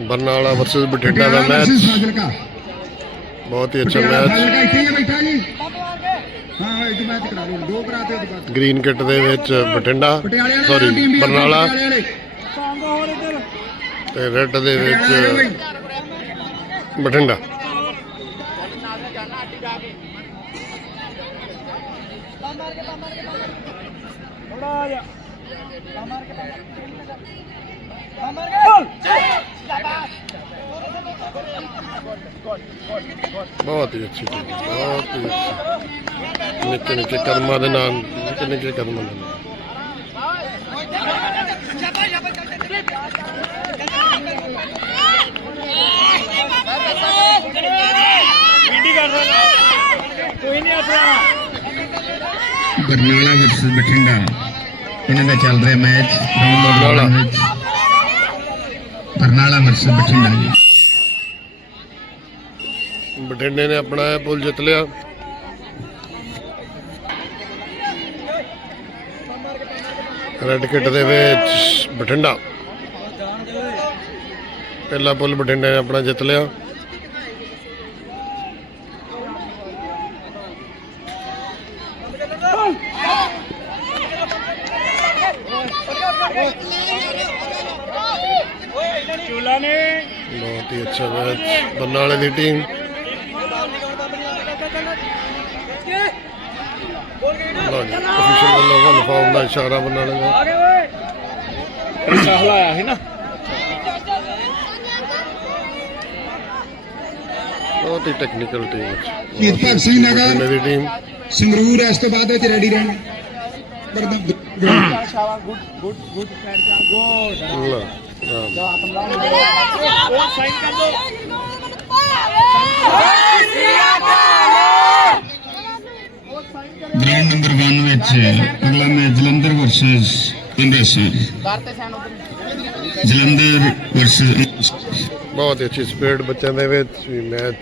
Barnala versus Bathinda ਦਾ match ਬਹੁਤ ਹੀ ਅੱਛਾ ਮੈਚ ਗ੍ਰੀਨ ਕਿੱਟ ਦੇ ਵਿੱਚ ਵਾਲੇ ਸੌਰੀ ਬਰਨਾਲਾ। ਤੇ ਰੈੱਡ ਦੇ ਪਟਿਆਲੇ ਵਾਲੇ ਵਿੱਚ ਬਠਿੰਡਾ। ਬਹੁਤ ਹੀ ਅੱਛੀ ਟੀਮ ਬਹੁਤ ਹੀ ਅੱਛੀ। ਨਿੱਕੇ ਨਿੱਕੇ ਕਦਮਾਂ ਦੇ ਨਾਲ ਨਿੱਕੇ ਨਿੱਕੇ ਕਦਮਾਂ ਦੇ ਨਾਲ। ਬਰਨਾਲਾ ਵਰਸਸ ਬਠਿੰਡਾ। ਇਹਨਾਂ ਦਾ ਚੱਲ ਰਿਹਾ ਮੈਚ ਬਰਨਾਲਾ। ਵਿੱਚ। ਬਰਨਾਲਾ ਵਰਸਸ ਬਠਿੰਡਾ ਜੀ। ਬਠਿੰਡੇ ਨੇ ਆਪਣਾ ਇਹ ਪੁੱਲ ਜਿੱਤ ਲਿਆ। ਰੈੱਡ ਕਿੱਟ ਦੇ ਵਿੱਚ ਬਠਿੰਡਾ। ਪਹਿਲਾ ਪੁੱਲ ਬਠਿੰਡੇ ਨੇ ਆਪਣਾ ਜਿੱਤ ਲਿਆ। ਬਹੁਤ ਹੀ ਅੱਛਾ ਮੈਚ। ਬਰਨਾਲੇ ਦੀ ਟੀਮ। ਜੀ ਅਫੀਸ਼ੀਅਲ ਵੱਲੋਂ ਵਨ ਫਾਉਲ ਦਾ ਇਸ਼ਾਰਾ ਬਰਨਾਲੇ ਦਾ। ਸਾਹਲਾ ਆਇਆ ਸੀ ਨਾ। ਬਹੁਤ ਹੀ ਟੈਕਨੀਕਲ ਟੀਮ ਭਗਤ ਸਿੰਘ ਨਗਰ। ਬਠਿੰਡੇ ਦੀ ਟੀਮ ਸੰਗਰੂਰ ਇਸ ਤੋਂ ਬਾਅਦ ਵਿੱਚ ਰੈਡੀ ਰਹਿਣ। ਗਰਾਊਂਡ ਨੰਬਰ 1 ਵਿੱਚ ਅਗਲਾ match Jalandhar versus Amritsar Jalandhar versus ਬਹੁਤ ਅੱਛੀ ਸਪੀਡ ਬੱਚਿਆਂ ਦੇ ਵਿੱਚ ਵੀ ਮੈਚ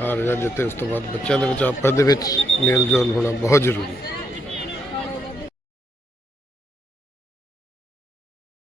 ਹਾਰ ਜਾਂ ਜਿੱਤੇ ਉਸ ਤੋਂ ਬਾਅਦ ਬੱਚਿਆਂ ਦੇ ਵਿੱਚ ਆਪਸ ਦੇ ਵਿੱਚ ਮੇਲ ਜੋਲ ਹੋਣਾ ਬਹੁਤ ਜ਼ਰੂਰੀ ਹੈ।